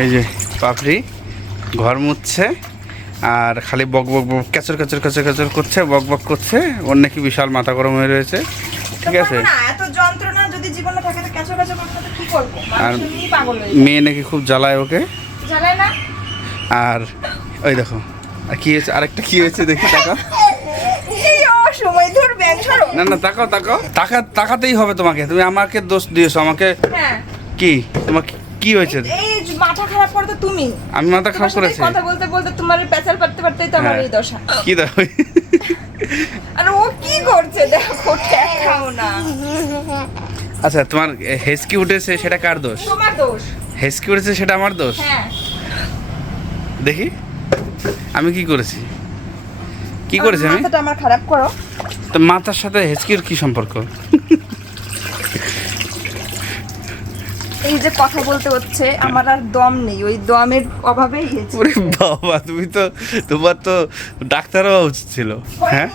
এই যে পাপড়ি ঘর মুছছে আর খালি বক বক বক ক্যাচর ক্যাচর ক্যাচর ক্যাচর করছে, বক বক করছে। ওর নাকি বিশাল মাথা গরম হয়ে রয়েছে। ঠিক আছে, এত যন্ত্রণা যদি জীবনে থাকে তো ক্যাচর ক্যাচর করতে কি করব? আর মানুষ এমনিই পাগল হয়ে মেয়ে নাকি খুব জ্বালায় ওকে। জ্বালায় না? আর ওই দেখো আর কি হয়েছে, আরেকটা কি হয়েছে দেখি, টাকা এই অসময় ধর ব্যাং ধরো। না না তাকাও তাকাও, তাকাতেই হবে তোমাকে। তুমি আমাকে দোষ দিয়েছো আমাকে। হ্যাঁ, কি তোমাকে কি হয়েছে? এই যে মাথা খারাপ করে তো তুমি। আমি মাথা খারাপ তোমার সাথে করেছি? কথা বলতে বলতে তোমার পেছাল পারতে পারতেই তো আমার হ্যাঁ। এই দশা। কি দেখো আর ও কি করছে দেখো, ঠেকাও না। আচ্ছা, তোমার হেসকি উঠেছে সেটা কার দোষ? তোমার দোষ। হেসকি উঠেছে সেটা আমার দোষ? হ্যাঁ, দেখি আমি কি করেছি, কি করেছি আমি? মাথাটা আমার খারাপ করো। তো মাথার সাথে হেসকির কি সম্পর্ক? এই যে কথা বলতে হচ্ছে, আমার আর দম নেই, ওই দমের অভাবেই হয়েছে। ওরে বাবা, তুমি তো, তোমার তো ডাক্তার হওয়া উচিত ছিল। হ্যাঁ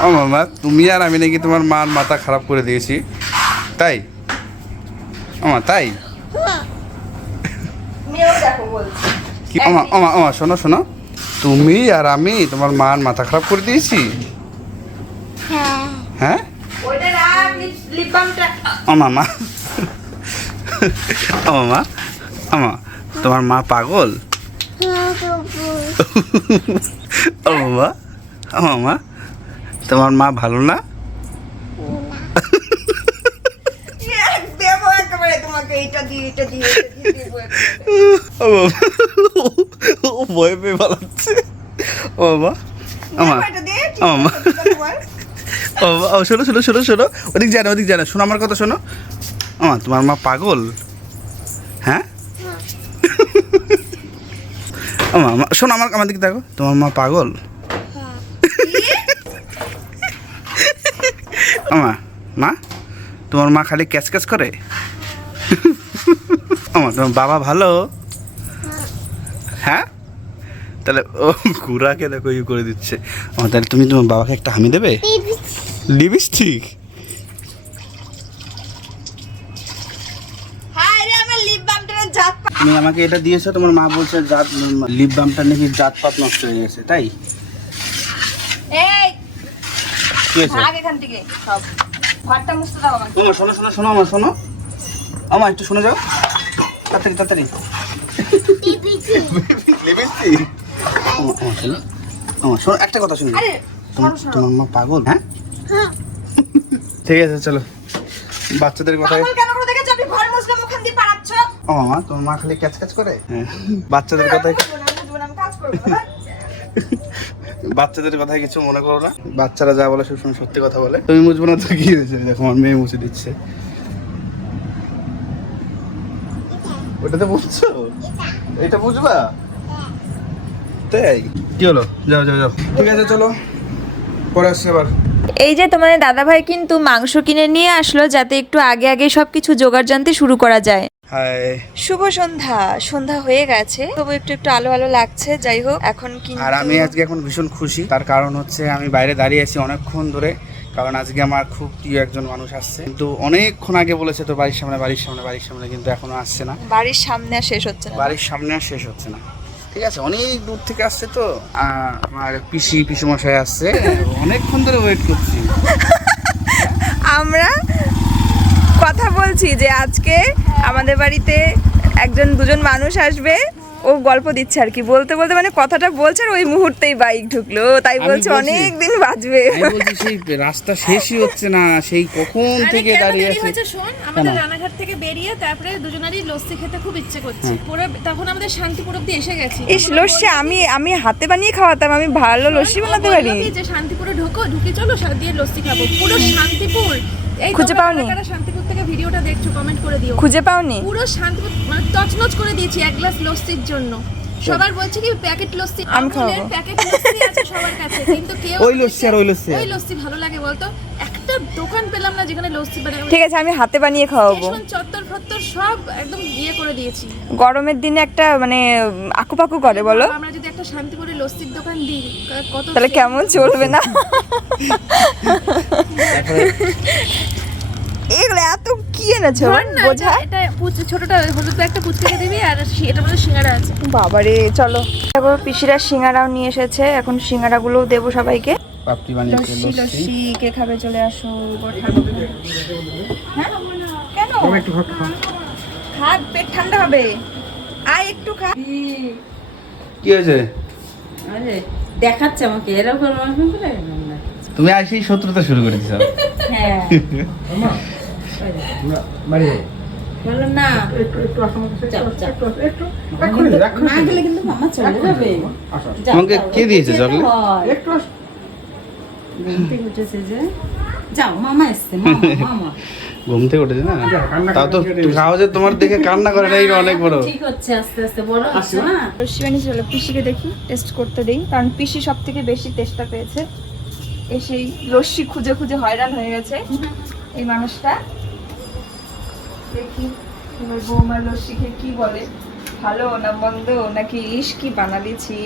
ও মামা, তুমি আর আমি নাকি তোমার মার মাথা খারাপ করে দিয়েছি, তাই? আমা তাই? মেয়েও দেখো বলছে। কি আমা আমা আমা, শোনো শোনো, তুমি আর আমি তোমার মার মাথা খারাপ করে দিয়েছি? হ্যাঁ ওইটা রাখ, লিপ বামটা। আমা মা, আমা মা, আমা তোমার মা পাগল? আমা মা, আমা মা তোমার মা ভালো না? দেবো একেবারে তোমাকে, এইটা দিয়ে এটা দিয়ে এটা দিয়ে দেবো একেবারে। ও ভয় পেয়ে পালাচ্ছে। ও বাবা, আমা দেবো এটা দিয়ে, ঠিক আমা আছে, এটা তোমার। ও বাবা, ও শোনো শোনো শোনো শোনো, ওদিক জানো ওদিক জানো, শোনো আমার কথা শোনো। আমা তোমার মা পাগল? হ্যাঁ আমা আমা, শোনো আমার দিকে দেখো, তোমার মা পাগল? আমা মা, তোমার মা খালি ক্যাচ ক্যাচ করে? আমা তোমার বাবা ভালো? হ্যাঁ, তাহলে ও ঘুরাকে দেখো ইয়ে করে দিচ্ছে। আমার তাহলে তুমি তোমার বাবাকে একটা হামি দেবে? লিপস্টিক? হায় রে, আমার লিপ বামটা জাত পা- তুমি আমাকে এটা দিয়েছো, তোমার মা বলছে জাত, লিপ বামটা নাকি জাত পাত নষ্ট হয়ে গেছে, তাই? এই কি হয়েছে? ভাগ এখান থেকে সব। ঘরটা মুছতে দাও আমাকে। তোমার শোনো শোনো শোনো, আমার শোনো, আমার একটু শুনে যাও, তাড়াতাড়ি তাড়াতাড়ি। লিপস্টিক? আমার শোনো, আমার শোনো, একটা কথা শুনো, আরে তোমার মা পাগল? হ্যাঁ ঠিক আছে চলো, বাচ্চাদের কথায়। পাগল কেন করে দেখেছো? আপনি ঘর মুছলে মুখান দিয়ে পারাচ্ছ। ও মামা, তোমার মা খালি ক্যাচ ক্যাচ করে? বাচ্চাদের কথায়, বুঝবো না, আমি কাজ করবো না। বাচ্চাদের কথায় কিছু মনে করো না। বাচ্চারা যা বলে সবসময় সত্যি কথা বলে। তুমি মুছবো না তো কি হয়েছে? দেখো আমার মেয়ে মুছে দিচ্ছে। ওটাতে বুঝছো? এটা বুঝবা? তাই কি হলো? যাও যাও যাও, ঠিক আছে চলো, পরে আসছে আবার। এই যে তোমাদের দাদাভাই কিন্তু মাংস কিনে নিয়ে আসলো যাতে একটু আগে আগে সবকিছু জোগাড় জানতে শুরু করা যায়। হাই, শুভ সন্ধ্যা, সন্ধ্যা হয়ে গেছে, তবু একটু একটু আলো আলো লাগছে। যাই হোক, এখন কিন্তু আর আমি আজকে এখন ভীষণ খুশি। তার কারণ হচ্ছে আমি বাইরে দাঁড়িয়ে আছি অনেকক্ষণ ধরে, কারণ আজকে আমার খুব প্রিয় একজন মানুষ আসছে। কিন্তু অনেকক্ষণ আগে বলেছে তো বাড়ির সামনে বাড়ির সামনে বাড়ির সামনে, কিন্তু এখনো আসছে না। বাড়ির সামনে আর শেষ হচ্ছে না। বাড়ির সামনে আর শেষ হচ্ছে না। ঠিক আছে, অনেক দূর থেকে আসছে তো। আমার পিসুমশাই আসছে, অনেকক্ষণ ধরে ওয়েট করছি। আমরা কথা বলছি যে আজকে আমাদের বাড়িতে একজন দুজন মানুষ আসবে, ও গল্প দিচ্ছে আর কি, বলতে বলতে মানে কথাটা বলছে আর ওই মুহূর্তেই বাইক ঢুকলো, তাই আমি বলছে বলছি- অনেক দিন বাজবে। আমি বলছি সেই রাস্তা শেষই হচ্ছে না, সেই কখন থেকে দাঁড়িয়ে আছে। শোন, আমাদের রানাঘাট থেকে বেরিয়ে তারপরে দুজনারই লস্যি খেতে খুব ইচ্ছে করছে। পরে তখন আমাদের শান্তিপুর অব্দি এসে গেছি। ইস, লস্যি আমি হাতে বানিয়ে খাওয়াতাম, আমি ভালো লস্যি বানাতে পারি। বললো কি যে শান্তিপুরে ঢুকে চলো দিয়ে লস্যি খাবো। পুরো শান্তিপুর, এই খুঁজে তোমরা পাওনি? কারা শান্তিপুর থেকে ভিডিওটা দেখছো কমেন্ট করে দিও। খুঁজে পাওনি? পুরো শান্তিপুর মানে তছনছ করে দিয়েছি এক গ্লাস লস্যির জন্য। সবার বলছে কি প্যাকেট লস্যি, আমি খাবো। আমুলের প্যাকেট লস্যি আছে সবার কাছে, কিন্তু কেউ ওই লস্যি আর ওই লস্যি। ওই লস্যি ভালো লাগে বলতো? একটা দোকান পেলাম না যেখানে লস্যি বানাবে। ঠিক আছে, আমি হাতে বানিয়ে খাওয়াবো। স্টেশন চত্বর ফত্বর সব একদম ইয়ে করে দিয়েছি। গরমের দিনে একটা মানে আকুপাকু করে বলো, আমরা যদি একটা শান্তিপুরে লস্যির দোকান দিই কত তাহলে কেমন চলবে না? এগুলো এত কি এনেছো ধর না, বোঝা? এটা ছোটটা হলুদ ব্যাগটা পুচকে দিবি, আর এটার মধ্যে সিঙ্গারা আছে। বাবারে চলো দেখো পিসিরা সিঙ্গারাও নিয়ে এসেছে, এখন সিঙ্গারাগুলোও দেবো সবাইকে। পাপড়ি বানিয়েছে লস্যি লস্যি। লস্যি কে খাবে চলে আসো। হ্যাঁ কেন হাত পেট ঠান্ডা হবে, আয় একটু খা। কি হয়েছে? দেখাচ্ছে আমাকে এরকম করে। তুমি আসেই শত্রুতা শুরু করে দিছো। হ্যাঁ বলো না, না গেলে কিন্তু মামা চলে যাবে। যাও, তোমাকে যাও, কে দিয়েছে যেতে চকলেট? হয়। ঘুম থেকে উঠেছে যে, যাও মামা এসছে, মামা ঘুম থেকে উঠেছে না, তাও তো সহজে তোমার দেখে কান্না করে না, এটা অনেক বড়। ঠিক হচ্ছে, আস্তে আস্তে বড় হচ্ছে না। লস্যি বানিয়ে চলো পিসিকে দেখি টেস্ট করতে দেই, কারণ পিসি সব থেকে বেশি টেস্টটা পেয়েছে। এসেই লস্যি খুঁজে খুঁজে হয়রান হয়ে গেছে এই মানুষটা। দেখি এবার বৌমার লস্যি খেয়ে কি বলে, ভালো না মন্দ নাকি ইস কি বানালিছি,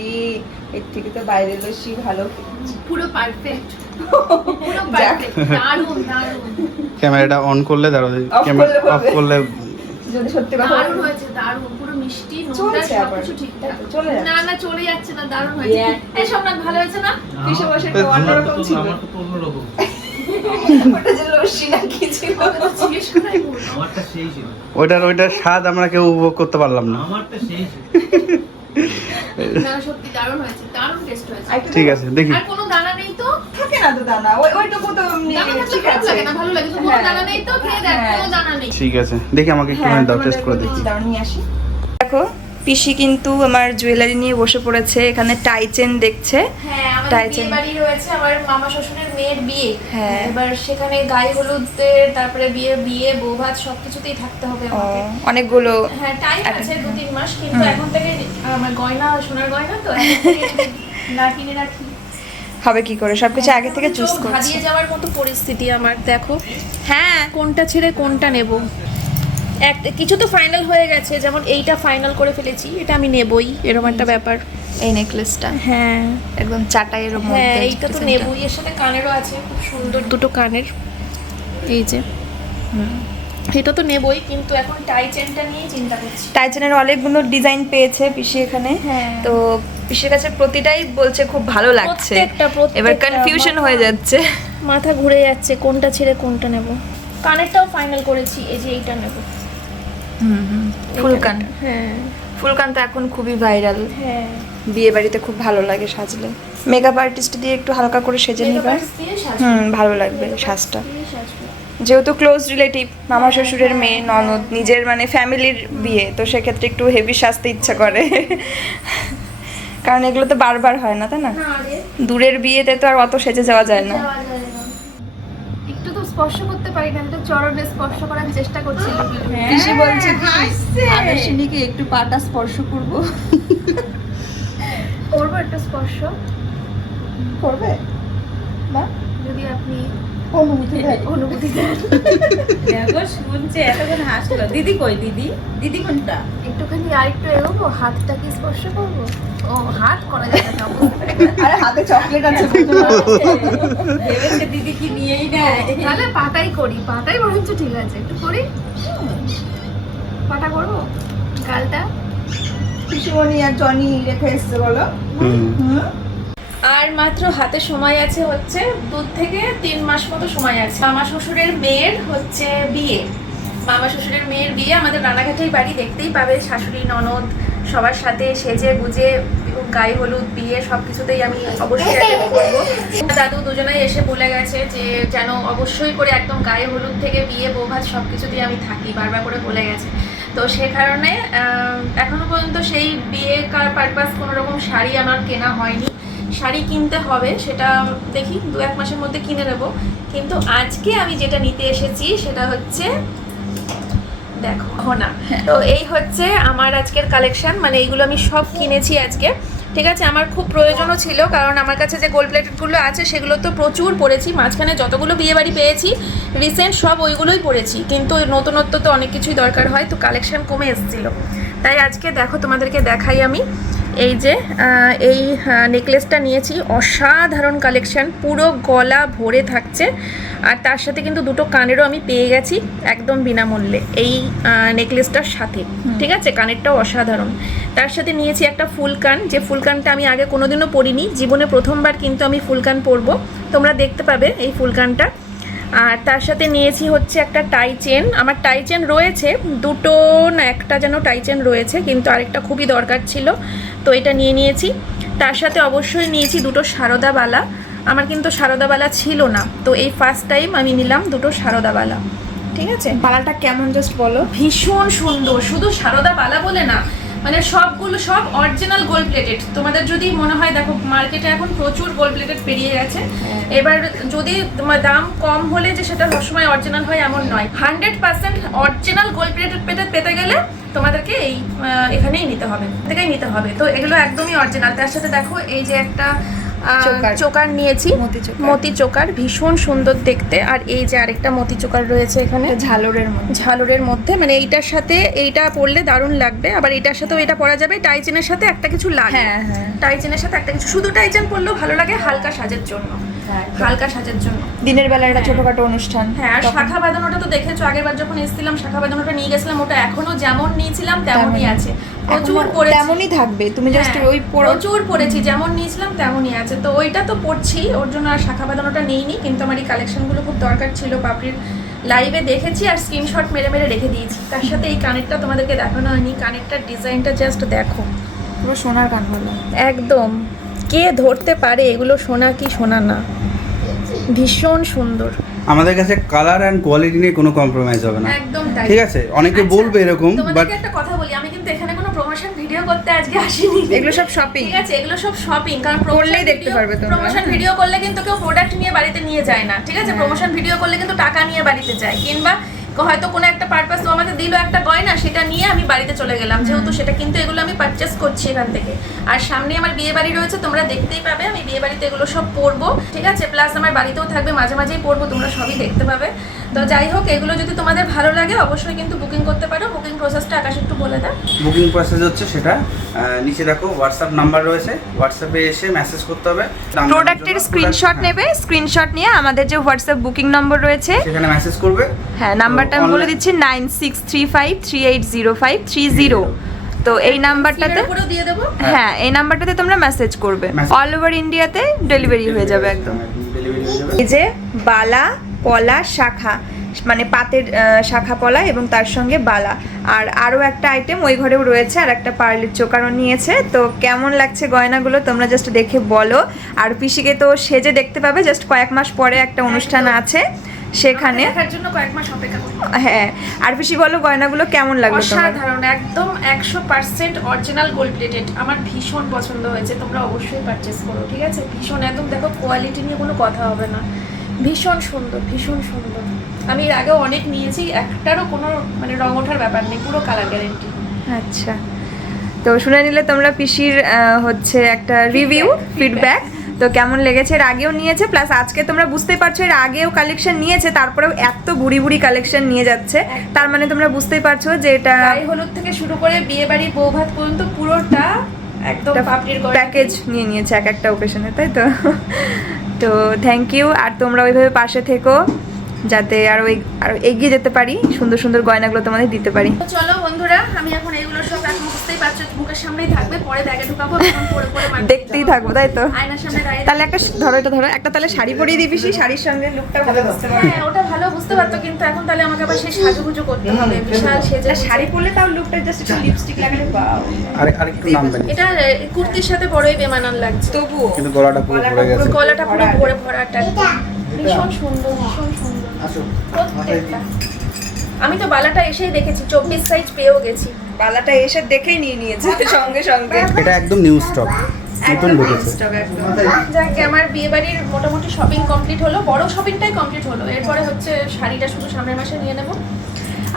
এর থেকে তো বাইরের লস্যি ভালো। পুরো পারফেক্ট, পুরো যাক। পারফেক্ট, দারুণ দারুণ ক্যামেরাটা অন করলে দাঁড়াও, Off ক্যামেরা করলে অফ বলবে। করলে যদি সত্যি কথা দারুণ বলি। হয়েছে, দারুণ, পুরো মিষ্টি নোনতা চলছে আবার। সবকিছু ঠিকঠাক। চলে যাচ্ছে। না না চলে যাচ্ছে না, দারুণ হয়েছে। এই সোমনাথ ভালো হয়েছে না? পিসে বসে একটু অন্যরকম ছিল। ওটা যে লস্যি না কি ছিল। ওটা তো জিজ্ঞেস করাই ভুল। ওইটার স্বাদ আমরা কেউ উপভোগ করতে পারলাম না। না সত্যি দারুণ হয়েছে, দারুণ টেস্ট হয়েছে। আরেকটু ঠিক আছে দেখি। আর কোনো দানা নেই তো? থাকে না তো দানা, ওইটুকু তো এমনি দানা থাকলে ঠিক খারাপ আছে। লাগে না, ভালো লাগে। তো কোনো হ্যাঁ। দানা নেই তো, খেয়ে দেখ, হ্যাঁ। কোনো দানা নেই। ঠিক আছে দেখি, আমাকে একটু হ্যাঁ, দাও, তোমাদের টেস্ট করে দিচ্ছি, দেখি। দাঁড়াও, নিয়ে আসি। দেখো পিসি কিন্তু আমার জুয়েলারি নিয়ে বসে পড়েছে, এখানে টাই চেন দেখছে। হ্যাঁ, আমাদের টাইচেন। বিয়ে বাড়ি রয়েছে, আমার মামা শ্বশুরের মেয়ের বিয়ে। হ্যাঁ। এবার সেখানে গায়ে হলুদের, তারপরে বিয়ে বউ ভাত সবকিছুতেই থাকতে হবে ও, আমাকে। অনেকগুলো হ্যাঁ, টাইম আছে 2-3 মাস, কিন্তু এখন থেকে আমার গয়না, সোনার গয়না তো এখন থেকে যদি না কিনে রাখি, হবে কি করে, সবকিছু আগে থেকে চুজ চোখ করছে। ধাঁধিয়ে যাওয়ার মতো পরিস্থিতি আমার। দেখো হ্যাঁ, কোনটা ছেড়ে কোনটা নেব। কিছু তো ফাইনাল হয়ে গেছে, যেমন এইটা ফাইনাল করে ফেলেছি, এটা আমি নেবই, এরকম একটা ব্যাপার। এই নেকলেসটা হ্যাঁ একদম চাটাই এর মধ্যে। হ্যাঁ, এইটা তো নেবই, এর সাথে কানেরও আছে, খুব সুন্দর দুটো কানের, এই যে এটা তো নেবই, কিন্তু এখন টাই চেনটা নিয়ে চিন্তা করছি। টাই চেনের অনেকগুলো ডিজাইন পেয়েছে পিসি এখানে। হ্যাঁ। তো পিসির কাছে প্রতিটাই বলছে খুব ভালো লাগছে, প্রত্যেকটা এবার কনফিউশন হয়ে যাচ্ছে। মাথা ঘুরে যাচ্ছে কোনটা ছেড়ে কোনটা নেব। কানেরটাও ফাইনাল করেছি, এই যে এইটা নেব। ফুলকান, হ্যাঁ ফুলকান তো এখন খুবই ভাইরাল, হ্যাঁ, বিয়ে বাড়িতে খুব ভালো লাগে সাজলে। মেকআপ আর্টিস্ট দিয়ে একটু হালকা করে সেজে makeup নিবা, artist দিয়ে সাজবো। ভালো লাগবে সাজটা। দিয়ে সাজবো। যেহেতু ক্লোজ রিলেটিভ, মামা শ্বশুরের মেয়ে, ননদ, নিজের মানে ফ্যামিলির বিয়ে, তো সেক্ষেত্রে একটু হেভি সাজতে ইচ্ছা করে। কারণ এগুলো তো বারবার হয় না, তাই না? না রে, দূরের বিয়েতে তো আর অত সেজে যাওয়া যায় না। যাওয়া যায় না। একটু তো স্পর্শ করতে পারি না, আমি তো চরণে স্পর্শ করার চেষ্টা করছি। পিসি বলছে আদর্শিনীকে একটু পাটা স্পর্শ করব। করবো একটা স্পর্শ, করবে না? যদি আপনি অনুমতি দেয়। অনুমতি দেন। দেখো শুনছে, এতক্ষণ হাসলো। দিদি কই, দিদি দিদি কোনটা? একটুখানি আরেকটু এগোবো, হাতটা কি স্পর্শ করবো? ও, হাত করা যাবে না। আরে হাতে চকলেট আছে। ভেবেছে দিদি কি নিয়েই নেয়। তাহলে পাটাই করি, পাটাই বরঞ্চ ঠিক আছে, একটু করি। পাটা করবো, গালটা। পিসিমণি আর জনি রেখে এসছে বলো। আর মাত্র হাতে সময় আছে হচ্ছে 2 থেকে 3 মাস মতো সময় আছে। মামা শ্বশুরের মেয়ের হচ্ছে বিয়ে, মামা শ্বশুরের মেয়ের বিয়ে আমাদের রানাঘাটেই বাড়ি, দেখতেই পাবে শাশুড়ি ননদ সবার সাথে সেজে গুজে, গায়ে হলুদ বিয়ে সব কিছুতেই আমি অবশ্যই অ্যাটেন্ড করবো। দাদু দুজনেই এসে বলে গেছে যে যেন অবশ্যই করে একদম গায়ে হলুদ থেকে বিয়ে বৌভাত সব কিছুতেই আমি থাকি, বারবার করে বলে গেছে। তো সে কারণে এখনো পর্যন্ত সেই বিয়ে পারপাস কোনো রকম শাড়ি আমার কেনা হয়নি। শাড়ি কিনতে হবে, সেটা দেখি 2-1 মাসের মধ্যে কিনে নেবো। কিন্তু আজকে আমি যেটা নিতে এসেছি সেটা হচ্ছে, দেখো না, তো এই হচ্ছে আমার আজকের কালেকশন, মানে এইগুলো আমি সব কিনেছি আজকে। ঠিক আছে, আমার খুব প্রয়োজনও ছিল, কারণ আমার কাছে যে গোল্ড প্লেটেডগুলো আছে সেগুলো তো প্রচুর পরেছি, মাঝখানে যতগুলো বিয়েবাড়ি পেয়েছি রিসেন্ট সব ওইগুলোই পরেছি, কিন্তু নতুনত্ব তো অনেক কিছুই দরকার হয়, তো কালেকশন কমে এসেছিল। তাই আজকে দেখো তোমাদেরকে দেখাই আমি, এই যে এই নেকলেসটা নিয়েছি, অসাধারণ কালেকশন, পুরো গলা ভরে থাকছে। আর তার সাথে কিন্তু দুটো কানেরও আমি পেয়ে গেছি একদম বিনামূল্যে এই নেকলেসটার সাথে, ঠিক আছে? কানেরটাও অসাধারণ। তার সাথে নিয়েছি একটা ফুলকান, যে ফুলকানটা আমি আগে কোনোদিনও পরিনি, জীবনে প্রথমবার কিন্তু আমি ফুলকান পরবো, তোমরা দেখতে পাবে এই ফুলকানটা। আর তার সাথে নিয়েছি হচ্ছে একটা টাই চেন। আমার টাই চেন রয়েছে দুটো না একটা যেন টাই চেন রয়েছে, কিন্তু আরেকটা খুবই দরকার ছিল, তো এটা নিয়ে নিয়েছি। তার সাথে অবশ্যই নিয়েছি দুটো সারদা বালা, আমার কিন্তু সারদা বালা ছিল না, তো এই ফার্স্ট টাইম আমি নিলাম দুটো সারদা বালা, ঠিক আছে? বালাটা কেমন জাস্ট বলো। ভীষণ সুন্দর, শুধু সারদা বালা বলে না, মানে সবগুলো সব অরিজিনাল গোল্ড প্লেটেড। তোমাদের যদি মনে হয়, দেখো মার্কেটে এখন প্রচুর গোল্ড প্লেটেড পেরিয়ে গেছে, এবার যদি তোমার দাম কম হলে যে সেটা সবসময় অরিজিনাল হয় এমন নয়, 100% অরিজিনাল গোল্ড প্লেটেড পেতে গেলে তোমাদেরকে এই এখানেই নিতে হবে, থেকেই নিতে হবে। তো এগুলো একদমই অরিজিনাল। তার সাথে দেখো এই যে একটা চোকার নিয়েছি, মতি চোকার, ভীষণ সুন্দর দেখতে। আর এই যে আরেকটা মতি চোকার রয়েছে এখানে ঝালরের মধ্যে, মানে এইটার সাথে এইটা পরলে দারুণ লাগবে, আবার এইটার সাথেও এটা পরা যাবে। টাইচেনের সাথে একটা কিছু লাগে, টাইচেনের সাথে একটা কিছু, শুধু টাইচেন পরলেও ভালো লাগে হালকা সাজের জন্য, হালকা সাজের জন্য দিনের বেলা একটা ছোটখাটো অনুষ্ঠান। হ্যাঁ, আর শাখা বাঁধানোটা তো দেখেছো, আগেরবার যখন এসেছিলাম শাখা বাঁধানোটা নিয়ে গেছিলাম, ওটা এখনো যেমন নিয়েছিলাম তেমনই আছে, প্রচুর পরেছি, তেমনই থাকবে, তুমি জাস্ট ওই প্রচুর পরেছি, যেমন নিয়েছিলাম তেমনই আছে। তো ওইটা তো পড়ছি, ওর জন্য আর শাখা বাঁধানোটা নেইনি, কিন্তু আমার এই কালেকশনগুলো খুব দরকার ছিল, পাপড়ির লাইভে দেখেছি আর স্ক্রিনশট মেরে মেরে রেখে দিয়েছি। তার সাথে এই কানেরটা তোমাদেরকে দেখানো হয়নি, কানেরটার ডিজাইনটা জাস্ট দেখো, পুরো সোনার কান হলো একদম, কে ধরতে পারে এগুলো সোনা কি সোনা না, ভীষণ সুন্দর। আমাদের কাছে কালার অ্যান্ড কোয়ালিটি নিয়ে কোনো কম্প্রোমাইজ হবে না, একদম তাই, ঠিক আছে? অনেকে বলবে এরকম, বাট তোমাদেরকে একটা কথা বলি, আমি কিন্তু এখানে কোনো প্রমোশন ভিডিও করতে আজকে আসিনি, এগুলো সব শপিং, ঠিক আছে? এগুলো সব শপিং, কারণ করলেই দেখতে পারবে তোমরা। প্রমোশন ভিডিও করলে কিন্তু কেউ প্রোডাক্ট নিয়ে বাড়িতে নিয়ে যায় না, ঠিক আছে? প্রমোশন ভিডিও করলে কিন্তু টাকা নিয়ে বাড়িতে যায়, কিংবা হয়তো কোনো একটা পারপাস ও আমাকে দিল একটা গয়না, সেটা নিয়ে আমি বাড়িতে চলে গেলাম, যেহেতু সেটা কিন্তু এগুলো আমি পারচেস করছি এখান থেকে। আর সামনে আমার বিয়ে বাড়ি রয়েছে, তোমরা দেখতেই পাবে, আমি বিয়ে বাড়িতে এগুলো সব পরবো, ঠিক আছে? প্লাস আমার বাড়িতেও থাকবে, মাঝে মাঝেই পরবো, তোমরা সবই দেখতে পাবে। তো যাই হোক, এগুলো যদি তোমাদের ভালো লাগে অবশ্যই কিন্তু বুকিং করতে পারো। বুকিং প্রসেসটা আকাশ একটু বলে দাও। বুকিং প্রসেস হচ্ছে সেটা নিচে দেখো হোয়াটসঅ্যাপ নাম্বার রয়েছে, হোয়াটসঅ্যাপে এসে মেসেজ করতে হবে, প্রোডাক্টের স্ক্রিনশট নেবে, স্ক্রিনশট নিয়ে আমাদের যে হোয়াটসঅ্যাপ বুকিং নম্বর রয়েছে সেখানে মেসেজ করবে। হ্যাঁ, নাম্বারটা আমি বলে দিচ্ছি 9635380530। তো এই নাম্বারটাতে পুরো দিয়ে দেবো। হ্যাঁ, এই নাম্বারটাতে তোমরা মেসেজ করবে, অল ওভার ইন্ডিয়াতে ডেলিভারি হয়ে যাবে একদম। ডেলিভারি হয়ে যাবে। এই যে বালা, পলা, শাখা, মানে পাতের শাখা পলা এবং তার সঙ্গে বালা, আর আরও একটা আইটেম ওই ঘরেও রয়েছে, আর একটা পার্লের চোকারও নিয়েছে। তো কেমন লাগছে গয়নাগুলো তোমরা জাস্ট দেখে বলো। আর পিসিকে তো সেজে দেখতে পাবে, জাস্ট কয়েক মাস পরে একটা অনুষ্ঠান আছে সেখানে, দেখার জন্য কয়েক মাস অপেক্ষা করতে। হ্যাঁ। আর পিসি বলো গয়নাগুলো কেমন লাগলো তোমার? অসাধারণ, একদম 100% অরিজিনাল গোল্ড প্লেটেড, আমার ভীষণ পছন্দ হয়েছে, তোমরা অবশ্যই পারচেস করো, ঠিক আছে? ভীষণ, একদম দেখো কোয়ালিটি নিয়ে কোনো কথা হবে না, ভীষণ সুন্দর, ভীষণ সুন্দর। আমি এর আগেও অনেক নিয়েছি, একটারও কোনো মানে রং ওঠার ব্যাপার নেই, পুরো কালার গ্যারেন্টি। আচ্ছা, তো শুনে নিলে তোমরা পিসির হচ্ছে একটা রিভিউ, ফিডব্যাক, তো কেমন লেগেছে। এর আগেও নিয়েছে, প্লাস আজকে তোমরা বুঝতেই পারছো এর আগেও কালেকশন নিয়েছে, তারপরেও এত বুড়ি বুড়ি কালেকশন নিয়ে যাচ্ছে, তার মানে তোমরা বুঝতেই পারছো যে এটা গায়ে হলুদ থেকে শুরু করে বিয়ে বাড়ি বৌভাত পর্যন্ত পুরোটা একদম পাপড়ির প্যাকেজ নিয়ে নিয়েছে এক একটা ওকেশনে, তাই তো? তো থ্যাংক ইউ, আর তোমরা ওইভাবে পাশে থেকো যাতে আরো এগিয়ে যেতে পারি, সুন্দর সুন্দর গয়নাগুলো তোমাদের দিতে পারি। তো চলো বন্ধুরা, আমি এখন এগুলো সব এখন বুঝতেই পারছো মুখের সামনেই থাকবে, পরে ব্যাগে ঢুকাবো, এখন পরে পরে দেখতেই থাকবো, তাই তো? আয়নার সামনে দাঁড়িয়ে তাহলে একটা ধরো, এটা ধরো, একটা তাহলে শাড়ি পরিয়ে দিবি, শাড়ির সঙ্গে লুকটা ভালো বুঝতে পারবে। হ্যাঁ, ওটা ভালো বুঝতে পারতো, কিন্তু এখন তাহলে আমাকে আবার সেই সাজুগুজু করতে হবে, বিশাল সেজে। শাড়ি পরলে তাও লুকটা জাস্ট একটু লিপস্টিক লাগালে বাও, আরেকটু নাম জানি, এটা কুর্তির সাথে বড়ই বেমানান লাগছে, তবুও কিন্তু গলাটা পুরো ভরে গেছে। গলাটা পুরো ভরে ভরাটা ভীষণ সুন্দর, ভীষণ সুন্দর প্রত্যেকটা। আমি তো বালাটা এসেই দেখেছি, 24 সাইজ পেয়েও গেছি। বালাটা এসে দেখেই নিয়ে নিয়েছে সঙ্গে সঙ্গে, এটা একদম নিউ স্টক, নতুন ঢুকেছে। যাক, আমার বিয়ে বাড়ির মোটামুটি শপিং কমপ্লিট হলো, বড় শপিংটাই কমপ্লিট হলো। এরপরে হচ্ছে শাড়িটা শুধু সামনের মাসে নিয়ে নেব।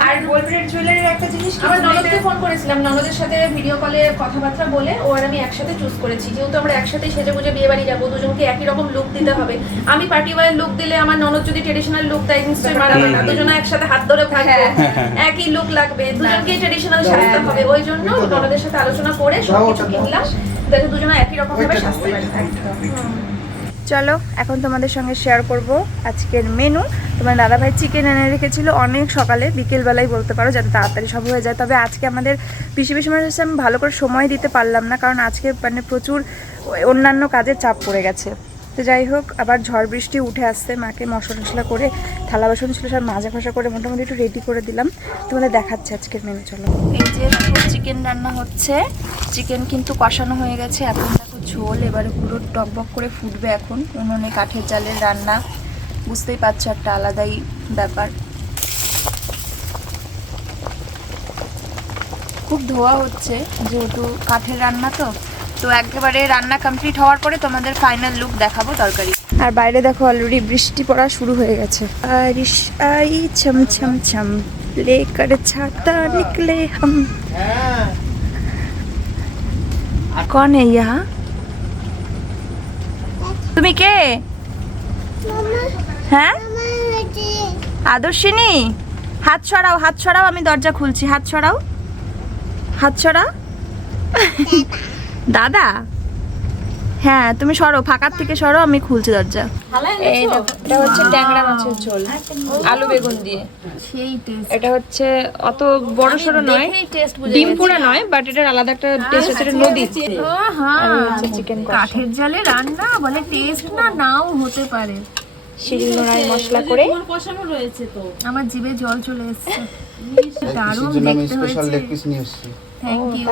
আর গোল্ডের জুয়েলারির একটা জিনিস কি আমার ননদকে ফোন করেছিলাম, ননদের সাথে ভিডিও কলে কথাবার্তা বলে ও আর আমি একসাথে চুজ করেছি, যেহেতু আমরা একসাথে সেজে গুজে বিয়ে বাড়ি যাবো, দুজনকে একই রকম লুক দিতে হবে। আমি পার্টি ওয়্যার লুক দিলে আমার ননদ যদি ট্রেডিশনাল লুক দেয় নিশ্চয়ই মানাবে না, দুজনে একসাথে হাত ধরে থাকবো, একই লুক লাগবে, দুজনকেই ট্রেডিশনাল সাজতে হবে। ওই জন্য ননদের সাথে আলোচনা করে সবকিছু কিনলাম যাতে দুজনে একই রকম ভাবে সাজতে পারি। চলো এখন তোমাদের সঙ্গে শেয়ার করব আজকের মেনু। তোমার দাদাভাই চিকেন এনে রেখেছিল অনেক সকালে, বিকেলবেলায় বলতে পারো, যাতে তাড়াতাড়ি সব হয়ে যায়। তবে আজকে আমাদের পিসি পিসিমার কাছে আমি ভালো করে সময় দিতে পারলাম না, কারণ আজকে মানে প্রচুর অন্যান্য কাজের চাপ পড়ে গেছে। তো যাই হোক, আবার ঝড় বৃষ্টি উঠে আসছে, মাকে মশলা টশলা করে থালা বাসন ছিল সব মাজা ঘষা করে মোটামুটি একটু রেডি করে দিলাম। তোমাদের দেখাচ্ছে আজকের মেনু। চলো, এই যে চিকেন রান্না হচ্ছে, চিকেন কিন্তু কষানো হয়ে গেছে, এখন দেখো ঝোল এবারে পুরো টকবক করে ফুটবে। এখন উনুনে কাঠের জালের রান্না, বুঝতেই পারছো একটা আলাদাই ব্যাপার। খুব ধোয়া হচ্ছে যেহেতু কাঠের রান্না, তো একেবারে রান্না কমপ্লিট হওয়ার পরে তোমাদের ফাইনাল লুক দেখাবো তরকারি। আর বাইরে দেখো অলরেডি বৃষ্টি পড়া শুরু হয়ে গেছে। বারিশ আই ছম ছম ছম লেকর ছাতা নিকলে হাম। कौन है यहाँ? তুমি কে? হ্যাঁ, আদর্শিনী, হাত ছড়াও, হাত ছড়াও, আমি দরজা খুলছি, হাত ছড়াও, হাত ছড়াও। দাদা, হ্যাঁ তুমি সরো, ফাঁকার থেকে সরো, আমি খুলছি দরজা। এই দেখো, এটা হচ্ছে ট্যাংরা মাছের ঝোল আলু বেগুন দিয়ে। এটা হচ্ছে অত বড় সড়ো নয়, ডিম পোড়া নয়, বাট এটার আলাদা একটা টেস্ট আছে, এটা নদী। আর হচ্ছে চিকেন কাঠের জালে রান্না বলে টেস্ট না নাও হতে পারে। শিল নোড়ায় মশলা করে কষানো রয়েছে তো। আমার জিভে জল চলে এসেছে, দারুণ দেখতে হয়েছে। Thank you.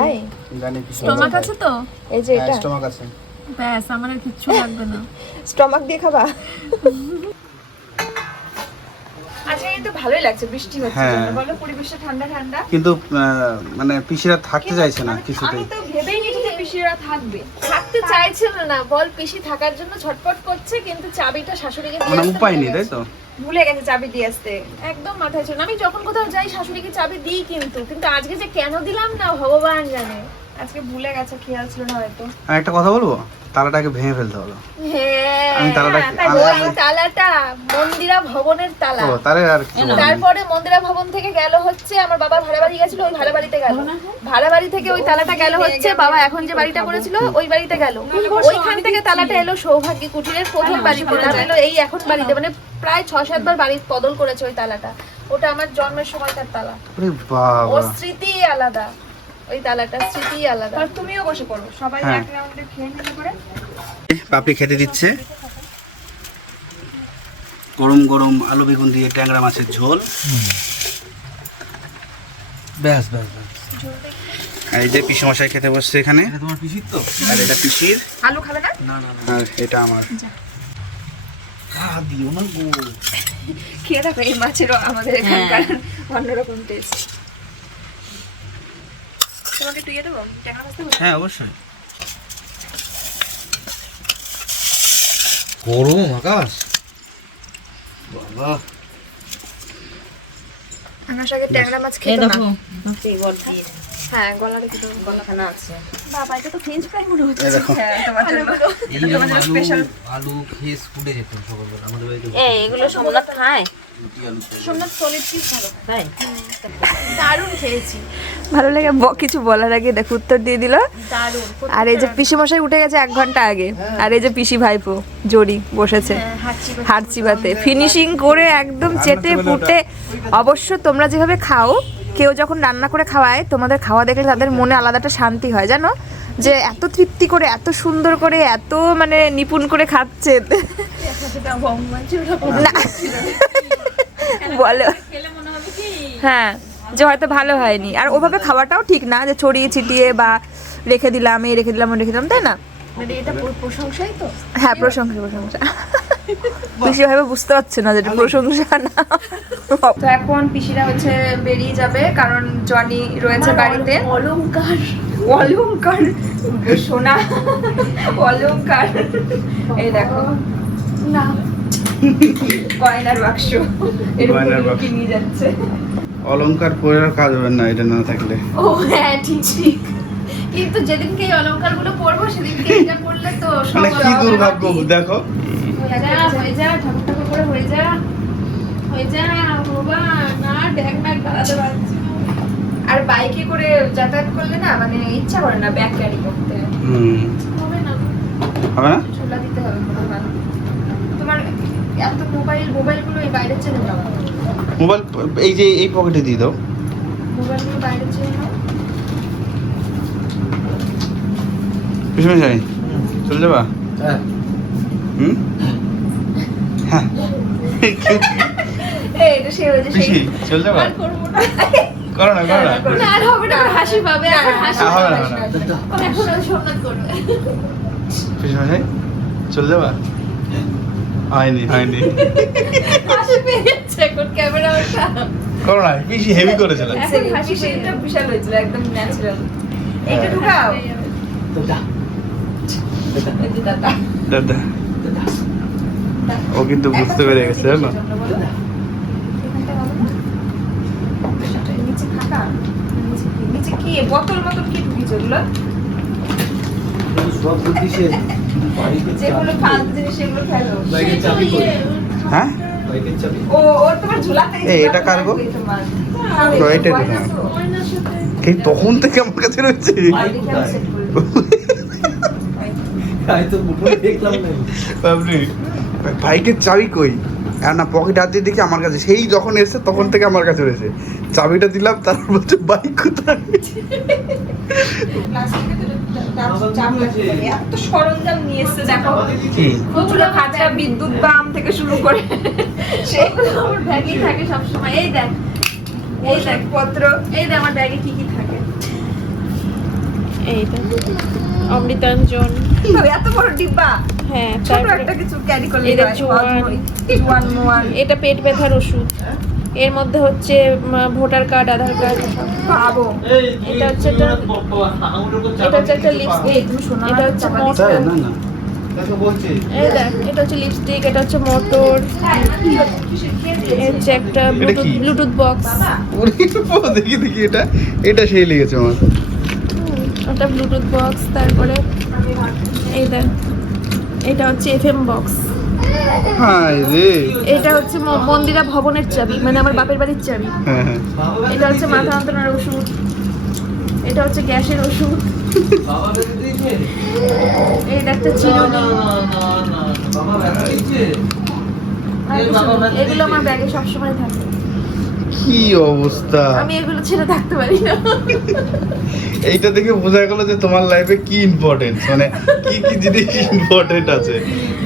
স্টোমাক আছে তো? এই যে এটা স্টমাক আছে, ব্যাস, আমার আর কিচ্ছু লাগবে না। স্টমাক দিয়ে খাবা। আচ্ছা, কিন্তু ভালোই লাগছে, বৃষ্টি হচ্ছে, হ্যাঁ। বলো পরিবেশটা ঠান্ডা ঠান্ডা। কিন্তু মানে পিসিরা থাকতে চাইছে না কিছুতেই। আমি তো ভেবেই নিয়েছি যে পিসিরা থাকবে। থাকতে চাইছিল না, বল পিসি থাকার জন্য ছটফট করছে, কিন্তু চাবিটা শাশুড়িকে দিয়ে মানে আসতে উপায় ভুলে নেই, তাই গেছে। তো? ভুলে গেছে চাবি দিয়ে আসতে। একদম মাথায় ছিল না। আমি যখন কোথাও যাই শাশুড়িকে চাবি দিই, কিন্তু আজকে যে কেন দিলাম না ভগবান জানে। আজকে ভুলে গেছে, খেয়াল ছিল না হয়তো। আমি একটা কথা বলবো, তালাটাকে ভেঙে ফেলতে হলো। হ্যাঁ, আমি তালাটা ওই তালাটা মন্দিরা ভবনের তালা। ও তারে আর কি বলবো? তারপরে মন্দিরা ভবন থেকে গেল হচ্ছে আমার বাবা ভাড়া বাড়ি গেছিল, ওই ভাড়া বাড়িতে গেল, ভাড়া বাড়ি থেকে ওই তালাটা গেল হচ্ছে বাবা এখন যে বাড়িটা করেছিল ওই বাড়িতে গেল, ওইখান থেকে তালাটা এলো সৌভাগ্য কুটিরের প্রথম বাড়িতে, তারপরে এলো এই এখন বাড়িতে, মানে প্রায় 6-7 বার বাড়ি বদল করেছে ওই তালাটা। ওটা আমার জন্মের সময়কার তালা, ওরে ওর বাবা, স্মৃতি আলাদা, ওই তালাটা স্মৃতি আলাদা। আর তুমিও বসে পড়ো, সবাই হ্যাঁ। এক রাউন্ডে খেয়ে নিতে করে। পাপড়ি খেতে দিচ্ছে, গরম গরম আলু বেগুন দিয়ে ট্যাংরা মাছের ঝোল। ব্যাস ব্যাস ব্যাস। এই যে পিসি মশাই খেতে বসছে এখানে। তোমার পিসির তো? আর এটা পিসির। আলু খাবে না? না না না, আর এটা আমার। দিও না গো। খেয়ে দেখো, এই মাছেরও আমাদের এখানকার অন্যরকম টেস্ট। তোমাকে একটু ইয়ে দেবো, ট্যাংরা মাছ দেবো? হ্যাঁ অবশ্যই। গরম আকাশ, বাবা আমার সঙ্গে ট্যাংরা মাছ এই খেতো না। দেখো হ্যাঁ, গলার একটু গলাখানা আছে। বাবা, এটা তো ফ্রেঞ্চ ফ্রাই মনে হচ্ছে। এই দেখো। হ্যাঁ, তোমার জন্য। এইরকম জন্য special। আলু খেয়ে স্কুলে যেতাম সকালবেলা আমাদের বাড়িতে। এগুলো সোমনাথ খায় সোমনাথ সলিড পিস ভালো। তাই? দারুণ খেয়েছি, ভালো লাগে। কিছু বলার আগে দেখো উত্তর দিয়ে দিল। দারুণ। আর এই যে পিসি মশাই উঠে গেছে 1 ঘন্টা আগে, আর এই যে পিসি ভাইপো জড়ি বসেছে হাড় চিবাতে, ফিনিশিং করে একদম চেটে পুটে। অবশ্য তোমরা যেভাবে খাও, কেউ যখন রান্না করে খাওয়ায়, তোমাদের খাওয়া দেখলে তাদের মনে আলাদা একটা শান্তি হয়, জানো, যে এত তৃপ্তি করে, এত সুন্দর করে, এত মানে নিপুণ করে খাচ্ছে। না বলো, হ্যাঁ, যে হয়তো ভালো হয়নি। আর ওভাবে খাওয়াটাও ঠিক না, যে ছড়িয়ে ছিটিয়ে বা রেখে দিলাম, এই রেখে দিলাম, ওই রেখে দিলাম, তাই না? মানে এটা প্রশংসাই তো। হ্যাঁ, প্রশংসা। পিসি ভাবে বুঝতে পারছে না যেটা প্রশংসা না। তো এখন পিসিরা হচ্ছে বেরিয়ে যাবে, কারণ জনি রয়েছে বাড়িতে। অলংকার সোনা, অলংকার। এই দেখো না, গয়নার বাক্স এরকম নিয়ে যাচ্ছে। অলংকার পরে আর কাজ হবে না এটা না থাকলে। ও হ্যাঁ ঠিক ঠিক, কিন্তু যেদিনকে এই অলংকার গুলো পরবো সেদিনকে এটা পরলে তো সব মানে কি অলংকার দুর্ভাগ্য ঠিক। দেখো। হয়ে যা ঠাকুর ঠাকুর করে হয়ে যা বাবা, না ড্যাগ ম্যাগ দাঁড়াতে পারছি না। আর বাইকে করে যাতায়াত করলে না মানে ইচ্ছা করে না ব্যাগ ক্যারি করতে। হবে না, হবে না? ছোলা দিতে হবে মনে হয়। তোমার এত মোবাইলগুলো এই বাইরে চলে যাও, মোবাইল এই যে এই পকেটে দিয়ে দাও। মোবাইলগুলো বাইরে চলে যাও। পিছনে যাই, চলে যাবা? হ্যাঁ হুম হ্যাঁ এই এটা সে হয়েছে সেই পিসি চলে যাবা? আর করবো না। করো না করো না। না, আর হবে না, আমার হাসি পাবে, আমার হাসি হবে না, পাবে। হবে না। ও এখন ওই সোমনাথ করবে। পিছনে যাই, চলে যাবা? হয়নি হয়নি। হাসি পেয়ে যাচ্ছে এখন ক্যামেরা ওঠা। করো না, পিসি হেভি করেছিল। এখন হাসি পেয়ে সেইটা বিশাল হয়েছিল, একদম ন্যাচারাল। এইটা ঢুকাও। তো যা এই যে দাদা দাদা ও কিন্তু বুঝতে পেরে গেছে না। নিচে ফাঁকা, নিচে কি বোতল মতন কি ঢুকিয়েছে ওগুলো? সব বুদ্ধি সে বাইকের যেগুলো ফালতু জিনিস সেগুলো ফেলো। বাইকের চাবি কই? হ্যাঁ বাইকের চাবি ও তোমার ঝোলাতে এটা কার গো? তোমার তো এইটা তো না। ময়নার সাথে এই তখন থেকে আমার কাছে রয়েছে। বাইক কোথায়? তাই তো মুঠো দেখলাম না। বাপরে, বাইকের চাবি কই? আর না পকেট হাত দিয়ে দেখি আমার কাছে, সেই যখন এসেছে তখন থেকে আমার কাছে রয়েছে। চাবিটা দিলাম, তারপর বলছে বাইক কোথায়? এত সরঞ্জাম নিয়ে এসছে দেখো, কি? খুচরো খাঁচা, বিদ্যুৎ বাম থেকে শুরু করে সেগুলো আমার ব্যাগেই থাকে সবসময়। এই দেখ, এই দেখ পত্র। এই দেখ আমার ব্যাগে কি কি থাকে। এইটা অমৃতাঞ্জন, এত বড় ডিব্বা, হ্যাঁ, ছোট তারপরে একটা কিছু ক্যারি করলে এটা হয়। জোয়ান। জোয়ান মোয়ান। এটা পেট ব্যথার ওষুধ। এর মধ্যে হচ্ছে ভোটার কার্ড, আধার কার্ড। ভাবো এটা হচ্ছে একটা লিপস্টিক, তুমি শোনো না, এটা হচ্ছে চাপা মোটর। তাই না না। তাকে বলছি এই দেখ, এটা হচ্ছে লিপস্টিক, এটা হচ্ছে মোটর, এই হচ্ছে একটা এটা কি? ব্লুটুথ বক্স, ওরে বাবা, দেখি দেখি এটা এটা সেই লেগেছে আমার। ওটা ব্লুটুথ বক্স। তারপরে এই দেখ, এটা হচ্ছে এফএম বক্স। হায় রে। এটা হচ্ছে মন্দিরা ভবনের চাবি, মানে আমার বাপের বাড়ির চাবি। হ্যাঁ হ্যাঁ। এটা হচ্ছে মাথা যন্ত্রণার ওষুধ, এটা হচ্ছে গ্যাসের ওষুধ, বাবা বেঁচে দিয়েছে? এইটা একটা না চিরুনি। না না না, বাবা বেঁচে দিয়েছে? আর এই কিছু বাবা না। ব্যথা এগুলো আমার দিয়েছে? ব্যাগে সবসময় থাকে, কি অবস্থা! আমি এগুলো ছেড়ে থাকতে পারি না। এইটা দেখে বোঝা গেল যে তোমার লাইফে কি ইম্পর্টেন্ট, মানে কি কি জিনিস ইম্পর্টেন্ট আছে।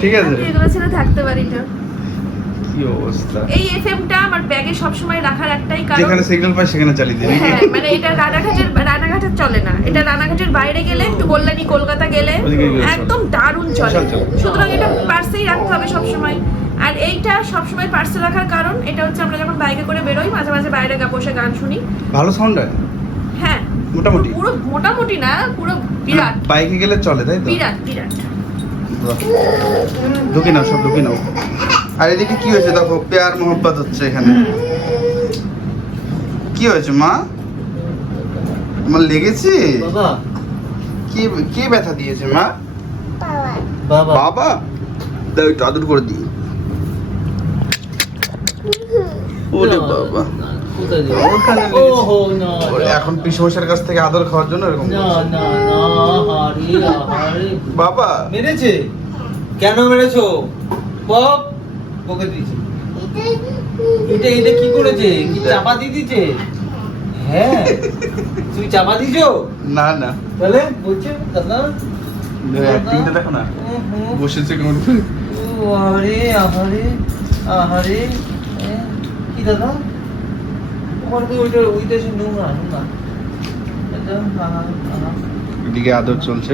ঠিক আছে, আমি এগুলো ছেড়ে থাকতে পারি না। কি অবস্থা! এই এফএমটা আমার ব্যাগে সবসময় রাখার একটাই কারণ, যেখানে সিগন্যাল পাই সেখানে চালিয়ে দিই। হ্যাঁ মানে এটা রানাঘাটের চলে না, এটা রানাঘাটের বাইরে গেলে, একটু কল্যাণী কলকাতা গেলে ওদিকে গেলে একদম দারুণ চলে। বিশাল চলে। সুতরাং এটা পার্সেই রাখতে হবে সবসময়। আর এইটা সবসময় পার্সে রাখার কারণ, এটা হচ্ছে আমরা যখন বাইকে করে বেরোই, মাঝে মাঝে বাইরে বসে গান শুনি। ভালো সাউন্ড হয় হ্যাঁ, মোটামুটি। পুরো মোটামুটি না, পুরো বিরাট বাইকে গেলে চলে, তাই তো? বিরাট বিরাট। বাহ। ঢুকে নাও, সব ঢুকে নাও। আর এদিকে কি হয়েছে দেখো, প্যার মোহব্বত হচ্ছে এখানে। কি হয়েছে মা? আমার লেগেছে? বাবা কে কে ব্যথা দিয়েছে মা? বাবা বাবা দাও একটু আদর করে দিই। ওরে বাবা, কোথায় যাবে? ওখানে ওহো না ওরে, এখন পিসমশার কাছ থেকে আদর খাওয়ার জন্য এরকম না করছে। না না, আহারে আহারে। বাবা মেরেছে? কেন মেরেছো? বক বকে দিয়েছে। এটা এটা কি করেছে? কি চাপা দিয়ে দিয়েছে? হ্যাঁ, তুই চাপা দিছো? না না, তাহলে বলছে দাদা অ্যাক্টিংটা দেখো না, ওহো, বসেছে কেমন করে। ও আহারে আহারে আহারে। এ, কি দাদা? ওখানে তো ওইটা এসে নোংরা নোংরা। এটা, আহা, আহা। এদিকে আদর চলছে।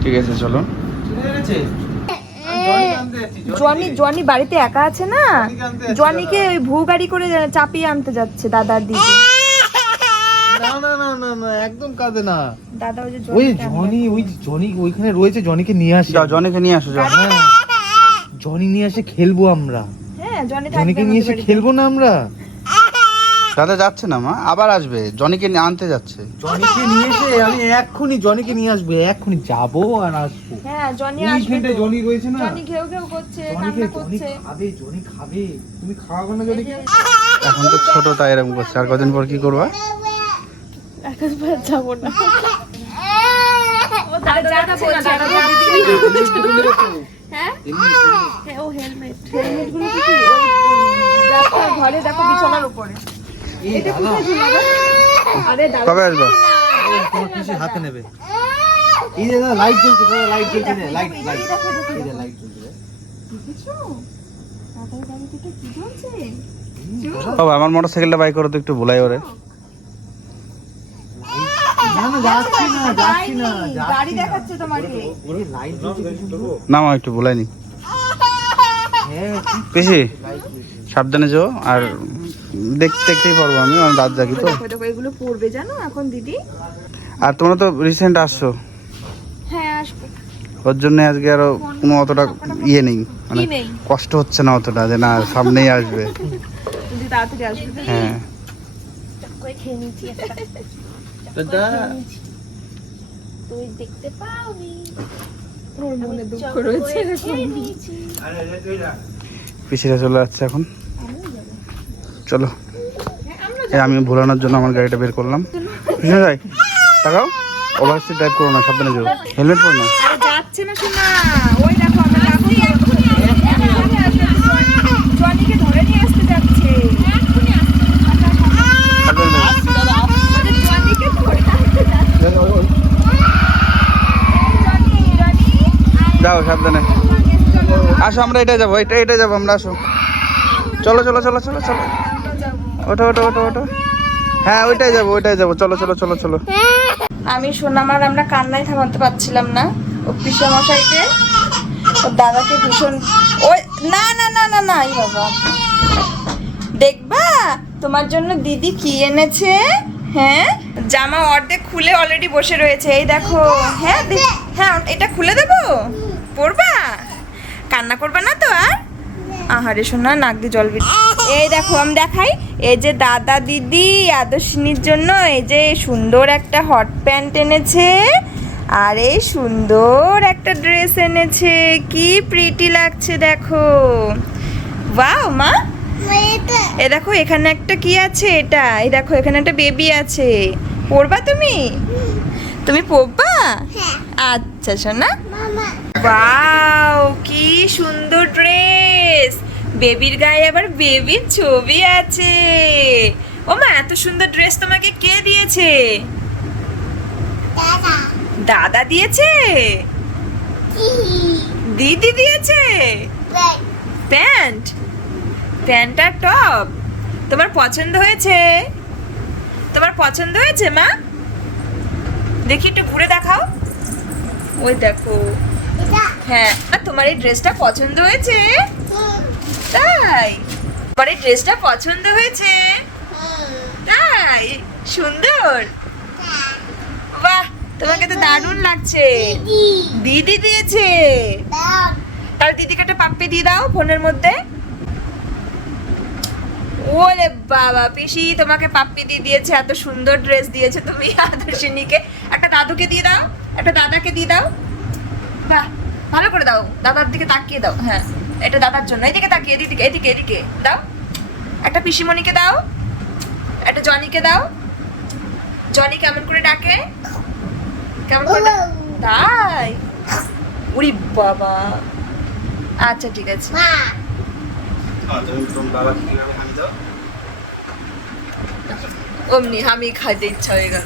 ঠিক আছে চলো। ঠিক আছে? জনি আনতে যাচ্ছি, জনি বাড়িতে একা আছে না, জনিকে আনতে যাচ্ছি জনিকে দাদা। ওই ভু গাড়ি করে চাপিয়ে আনতে যাচ্ছে দাদার দিদি। না না না না না, একদম কাঁদে না। দাদা ওই যে ওই জনিকে জনি ওইখানে রয়েছে, জনিকে নিয়ে আসে। যাও জনিকে নিয়ে আসো, যাও। হ্যাঁ, জনি নিয়ে এসে খেলবো আমরা। হ্যাঁ জনি জনিকে নিয়ে এসে খেলবো না আমরা? দাদা যাচ্ছে না মা, আবার আসবে, জনিকে আনতে যাচ্ছে। জনিকে নিয়ে এসে আমি এক্ষুনি জনিকে নিয়ে আসবো, এক্ষুনি যাবো আর আসবো। হ্যাঁ জনি ওই আসবে ঘেন্টে তো। জনি রয়েছে না, জনি ঘেউ ঘেউ করছে, জনিকে কান্না জনি করছে। খাবে, জনি খাবে। তুমি খাওয়াবো না জনিকে? এখন তো ছোট তাই এরকম করছে, আর কদিন পর কি করবা? যাবো না। ও দাদা দাদা বলছে, হ্যাঁ ও হেলমেট গুলো কি ওই দেখো ঘরে দেখো বিছানার উপরে। এই দাদা আরে দাদা কবে আসবা? তোমার কিছু হাতে নেবে। এই যে দাদা লাইট জ্বলছে, দাদা লাইট জ্বলছে, লাইট লাইট এই যে লাইট জ্বলছে। দেখেছো দাদার বাড়ি থেকে কি জ্বলছে? বাবা আমার মোটরসাইকেলটা বাই করো তো, একটু ভুলাই ওরে। না না যাচ্ছি না, যাচ্ছি না, গাড়ি দেখাচ্ছে তোমাকে। ওরে লাইট জ্বলছে কি সুন্দর। না মা একটু ভুলাই নি। হ্যাঁ পিসি সাবধানে যাও, আর দেখতেই পারবো আমি, আমার দাঁত জাগি তো। দেখো দেখো এগুলো পড়বে জানো এখন দিদি। আর তোমরা তো রিসেন্ট আসছো, হ্যাঁ আসবে। ওর জন্য আজকে আরো কোনো অতটা ইয়ে নেই, মানে কি নেই? কষ্ট হচ্ছে না অতটা, যে না সামনেই আসবে। দিদি তাড়াতাড়ি আসবে। হ্যাঁ কই খেয়ে নিচ্ছি একটা। দাদা তুই দেখতে পাওনি, ওর মনে দুঃখ রয়েছে এরকম। পিসিরা চলে যাচ্ছে এখন, চলো। এই আমি ভুলানোর জন্য আমার গাড়িটা বের করলাম। পিছনে যাই, তাকাও, ওভার স্পিড ড্রাইভ করো না, সাবধানে যাও, হেলমেট পরো না। আরে যাচ্ছে না শোনা, ওই দেখো আমরা যাবো। জনিকে ধরে নিয়ে আসতে যাচ্ছে। সাবধানে যাও। জনিকে ধরে আসতে যাচ্ছে। যাও সাবধানে, আসো আমরা এটাই যাবো, এটাই যাবো আমরা, আসো। চলো চলো চলো চলো চলো, ওঠো ওঠো ওঠো ওঠো। হ্যাঁ ওইটাই যাবো, চলো চলো চলো চলো। আমি সোনামার আমরা কান্নাই থামাতে পারছিলাম না। ও পিসে মশাইকে ওর দাদাকে ভীষণ ওই না না না না না এই বাবা দেখবা তোমার জন্য দিদি কি এনেছে। হ্যাঁ জামা অর্ধেক খুলে অলরেডি বসে রয়েছে, এই দেখো। হ্যাঁ হ্যাঁ এটা খুলে দেবো, পরবা, কান্না করবা না তো আর? আহারে শোনা নাক দিয়ে জল বেরিয়ে। এই দেখো আমি দেখাই, এই যে দাদা দিদি আদর্শিনীর জন্য এই যে সুন্দর একটা হট প্যান্ট এনেছে, আর এই সুন্দর একটা ড্রেস এনেছে, কি প্রিটি লাগছে দেখো। ওয়াও মা, এ দেখো এখানে একটা কি আছে, এটা এই দেখো এখানে একটা বেবি আছে, পরবা তুমি? তুমি পরবা? আচ্ছা শোনা। ওয়াও কি সুন্দর ড্রেস, বেবির গায়ে আবার বেবির ছবি আছে। ও মা এত সুন্দর ড্রেস তোমাকে কে দিয়েছে? দাদা দিয়েছে? দিদি দিয়েছে? প্যান্ট আর টপ তোমার পছন্দ হয়েছে? তোমার পছন্দ হয়েছে মা? দেখি একটু ঘুরে দেখাও, ওই দেখো। হ্যাঁ তোমার এই ড্রেসটা পছন্দ হয়েছে? তাই তোমার এই ড্রেসটা পছন্দ হয়েছে? তাই সুন্দর, বাহ তোমাকে তো দারুণ লাগছে। দিদি দিয়েছে? তাহলে দিদিকে একটা পাপ্পি দিয়ে দাও ফোনের মধ্যে। ওরে বাবা পিসি তোমাকে পাপ্পি দিয়ে দিয়েছে, এত সুন্দর ড্রেস দিয়েছে তুমি আদর্শিনীকে। একটা দাদুকে দিয়ে দাও, একটা দাদাকে দিয়ে দাও। বাহ ভালো করে দাও, দাদার দিকে তাকিয়ে দাও। হ্যাঁ এটা দাদার জন্য, এদিকে তাকিয়ে, এদিকে এদিকে এদিকে দাও। একটা পিসিমণিকে দাও, একটা জনিকে দাও। জনি কেমন করে ডাকে? কেমন করে তাই? উরি বাবা, আচ্ছা ঠিক আছে। অমনি আমি খাইতে ইচ্ছা হয়ে গেল।